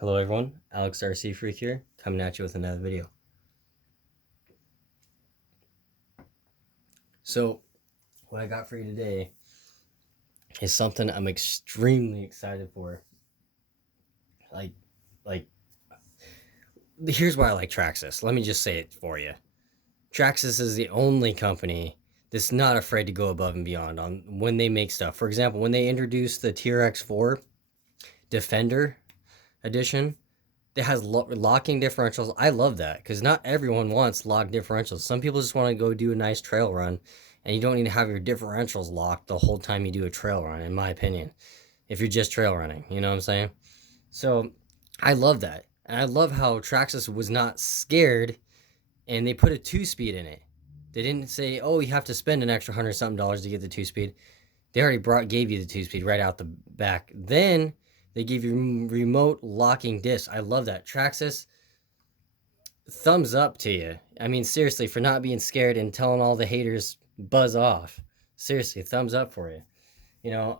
Hello everyone, Alex RC Freak here, coming at you with another video. So, what I got for you today is something I'm extremely excited for. Like, like, here's why I like Traxxas. Let me just say it for you. Traxxas is the only company that's not afraid to go above and beyond on when they make stuff. For example, when they introduced the TRX4 Defender edition, that has locking differentials. I love that because not everyone wants locked differentials. Some people just want to go do a nice trail run, and you don't need to have your differentials locked the whole time you do a trail run, in my opinion, if you're just trail running. You know what I'm saying? So I love that. And I love how Traxxas was not scared and they put a 2-speed in it. They didn't say, oh, you have to spend an extra $100 something to get the 2-speed. They already gave you the 2-speed right out the back. Then they give you remote locking disc. I love that. Traxxas, thumbs up to you. I mean, seriously, for not being scared and telling all the haters buzz off. Seriously, thumbs up for you. I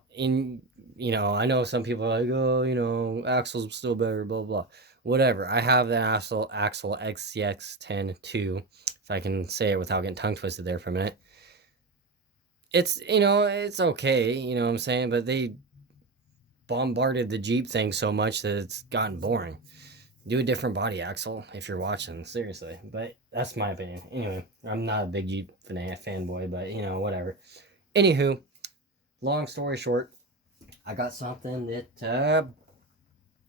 know some people are like, oh, Axle's still better, blah, blah. Whatever. I have the Axle XCX10-2, if I can say it without getting tongue twisted there for a minute. It's okay, you know what I'm saying? But they bombarded the Jeep thing so much that it's gotten boring. Do a different body axle if you're watching, seriously. But that's my opinion. Anyway, I'm not a big Jeep fanboy, but whatever. Anywho, long story short, I got something that,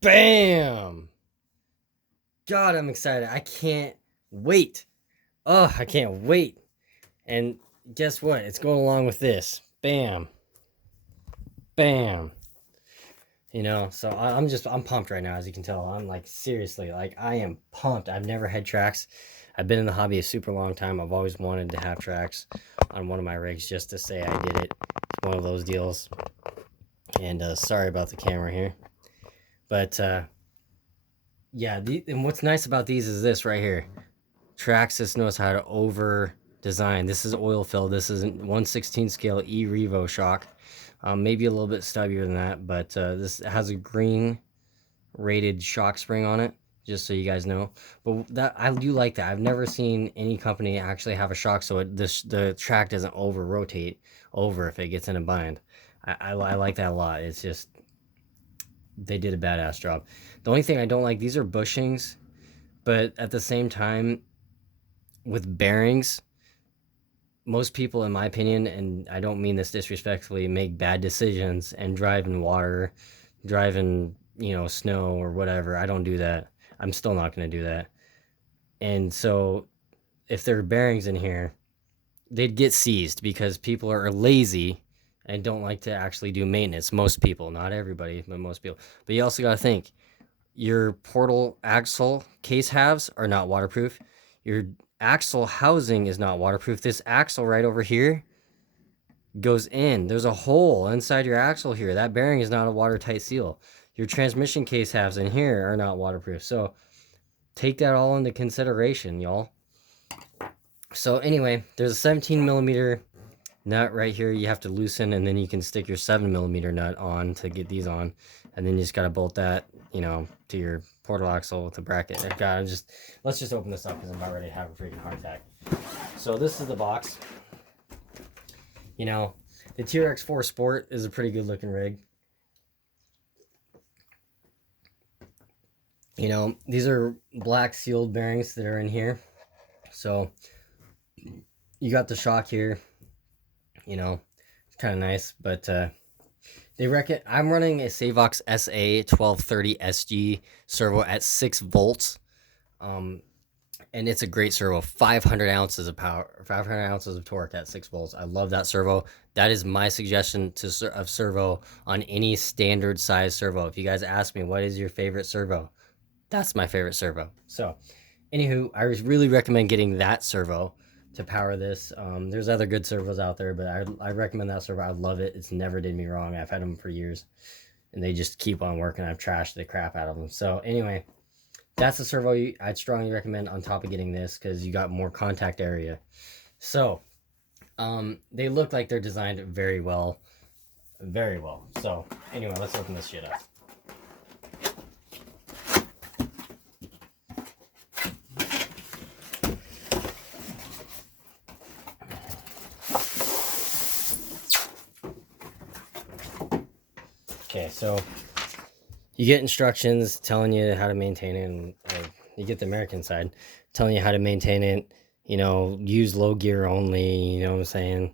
bam! God, I'm excited. I can't wait. Oh, I can't wait. And guess what? It's going along with this. Bam. Bam. So I'm pumped right now, as you can tell. I'm like, seriously, like, I am pumped. I've never had tracks. I've been in the hobby a super long time. I've always wanted to have tracks on one of my rigs just to say I did it. It's one of those deals. And sorry about the camera here. But yeah, and what's nice about these is this right here. Traxxas knows how to over design. This is oil filled. This is 1/16 scale E-Revo shock. Maybe a little bit stubbier than that, but this has a green rated shock spring on it, just so you guys know. But that, I do like that. I've never seen any company actually have a shock so the track doesn't over rotate over if it gets in a bind. I like that a lot. It's just, they did a badass job. The only thing I don't like, these are bushings, but at the same time, with bearings, most people, in my opinion, and I don't mean this disrespectfully, make bad decisions and drive in water, drive in, snow or whatever. I don't do that. I'm still not going to do that. And so if there are bearings in here, they'd get seized because people are lazy and don't like to actually do maintenance. Most people, not everybody, but most people. But you also got to think, your portal axle case halves are not waterproof. Your axle housing is not waterproof. This axle right over here goes in. There's a hole inside your axle here. That bearing is not a watertight seal. Your transmission case halves in here are not waterproof. So take that all into consideration, y'all. So anyway, there's a 17 millimeter nut right here you have to loosen, and then you can stick your 7 millimeter nut on to get these on, and then you just got to bolt that to your portal axle with the bracket. Let's just open this up because I'm about ready to have a freaking heart attack. So this is the box. The TRX4 Sport is a pretty good looking rig. These are black sealed bearings that are in here. So you got the shock here. It's kind of nice, but I'm running a Savox SA1230 SG servo at 6 volts. And it's a great servo. 500 ounces of power, 500 ounces of torque at 6 volts. I love that servo. That is my suggestion of servo on any standard size servo. If you guys ask me what is your favorite servo, that's my favorite servo. So anywho, I really recommend getting that servo to power this. There's other good servos out there, but I recommend that servo. I love it. It's never did me wrong. I've had them for years and they just keep on working. I've trashed the crap out of them. So anyway, that's a servo I'd strongly recommend on top of getting this because you got more contact area. So they look like they're designed very well. Very well. So anyway, let's open this shit up. Okay, so you get instructions telling you how to maintain it, and you get the American side telling you how to maintain it. You know, use low gear only. You know what I'm saying?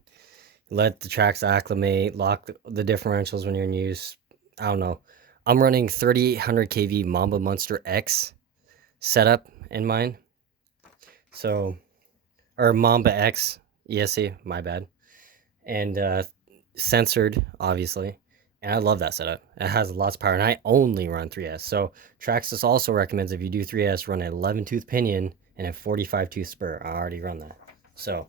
Let the tracks acclimate. Lock the differentials when you're in use. I don't know. I'm running 3800 kV Mamba Monster X setup in mine. So, or Mamba X ESC, my bad. And censored, obviously. And I love that setup. It has lots of power, and I only run 3S. So Traxxas also recommends if you do 3S, run an 11 tooth pinion and a 45 tooth spur. I already run that. So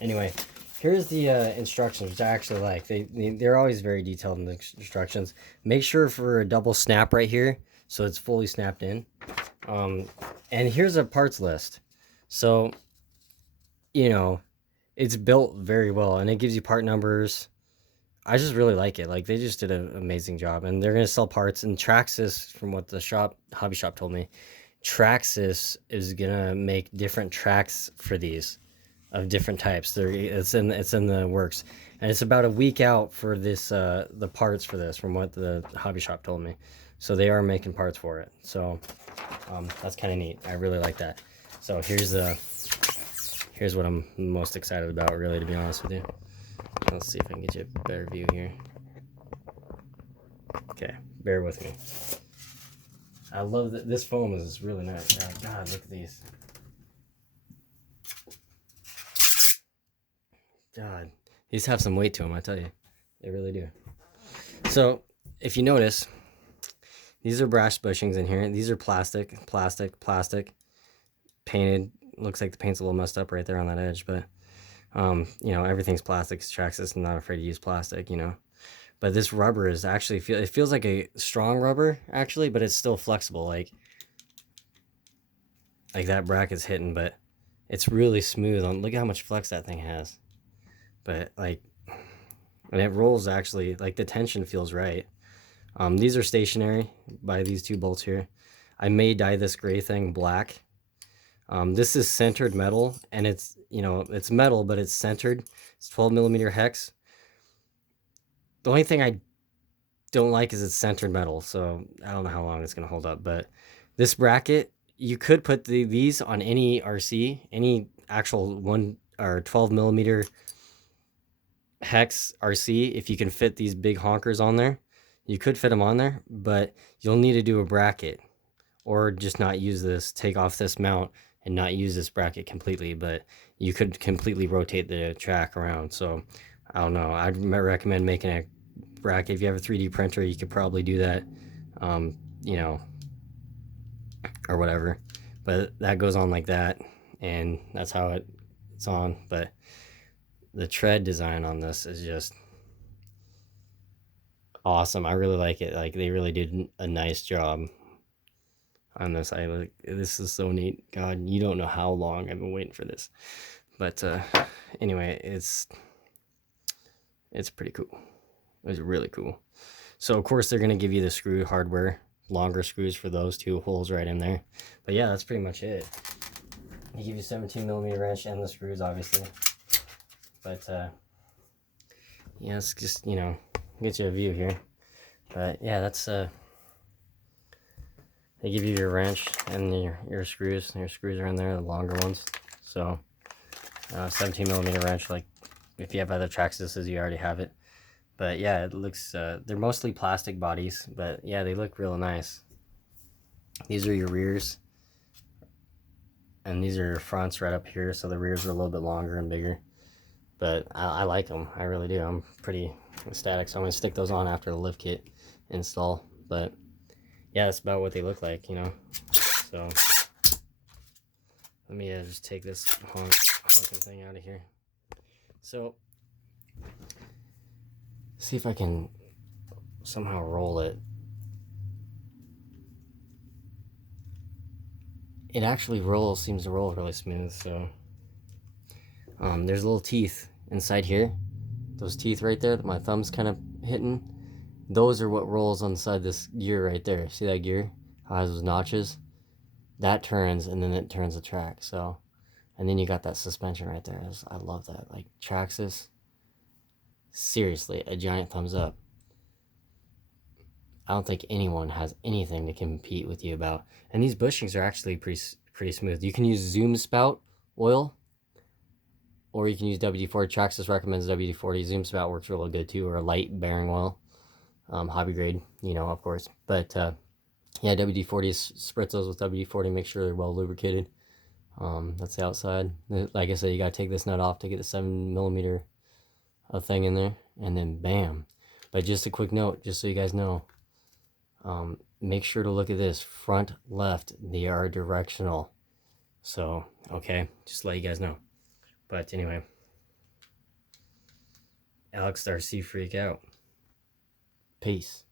anyway, here's the instructions, which I actually like. They're always very detailed in the instructions. Make sure for a double snap right here, so it's fully snapped in. And here's a parts list. So, you know, it's built very well, and it gives you part numbers. I just really like it. Like, they just did an amazing job, and they're gonna sell parts. And Traxxas, from what the hobby shop told me, Traxxas is gonna make different tracks for these of different types. It's in the works, and it's about a week out for this the parts for this, from what the hobby shop told me. So they are making parts for it. So that's kind of neat. I really like that. So here's what I'm most excited about, really, to be honest with you. Let's see if I can get you a better view here. Okay, bear with me. I love that this foam is really nice. Oh, God, look at these. God, these have some weight to them, I tell you. They really do. So, if you notice, these are brass bushings in here. These are plastic, painted. Looks like the paint's a little messed up right there on that edge, but you know, everything's plastic. Traxxas, I'm not afraid to use plastic, you know. But this rubber is actually, it feels like a strong rubber, actually, but it's still flexible. Like that bracket's hitting, but it's really smooth. Look at how much flex that thing has. But like, and it rolls actually, like the tension feels right. These are stationary by these two bolts here. I may dye this gray thing black. This is centered metal, and it's, you know, it's metal, but it's centered. It's 12 millimeter hex. The only thing I don't like is it's centered metal, so I don't know how long it's going to hold up. But this bracket, you could put these on any RC, any actual 1 or 12 millimeter hex RC. If you can fit these big honkers on there, you could fit them on there, but you'll need to do a bracket, or just not use this, take off this mount and not use this bracket completely. But you could completely rotate the track around. So I don't know, I'd recommend making a bracket. If you have a 3D printer, you could probably do that, you know, or whatever. But that goes on like that, and that's how it's on. But the tread design on this is just awesome. I really like it. Like, they really did a nice job on this. This is so neat. God, you don't know how long I've been waiting for this. But anyway, it's pretty cool. It's really cool. So of course they're gonna give you the screw hardware, longer screws for those two holes right in there. But yeah, that's pretty much it. They give you 17 millimeter wrench and the screws, obviously. But yeah, it's just, you know, get you a view here. But yeah, that's they give you your wrench and your screws. Your screws are in there, the longer ones. So 17 millimeter wrench, like if you have other Traxxas, you already have it. But yeah, it looks, they're mostly plastic bodies, but yeah, they look real nice. These are your rears, and these are your fronts right up here, so the rears are a little bit longer and bigger. But I like them, I really do. I'm pretty ecstatic, so I'm going to stick those on after the lift kit install. But yeah, that's about what they look like, you know. So let me just take this honking thing out of here. So see if I can somehow roll it. It actually seems to roll really smooth. So there's little teeth inside here. Those teeth right there that my thumb's kind of hitting, those are what rolls inside this gear right there. See that gear? How it has those notches? That turns, and then it turns the track. So, and then you got that suspension right there. I love that. Like, Traxxas, seriously, a giant thumbs up. I don't think anyone has anything to compete with you about. And these bushings are actually pretty smooth. You can use Zoom spout oil, or you can use WD-40. Traxxas recommends WD-40. Zoom spout works really good too, or a light bearing oil, hobby grade, you know, of course. But yeah, WD-40 spritz those with WD-40. Make sure they're well lubricated. That's the outside. Like I said, you gotta take this nut off to get the 7mm thing in there, and then bam. But just a quick note, just so you guys know, make sure to look at this front left. They are directional. So okay, just let you guys know. But anyway, Alex Star Sea Freak out. Peace.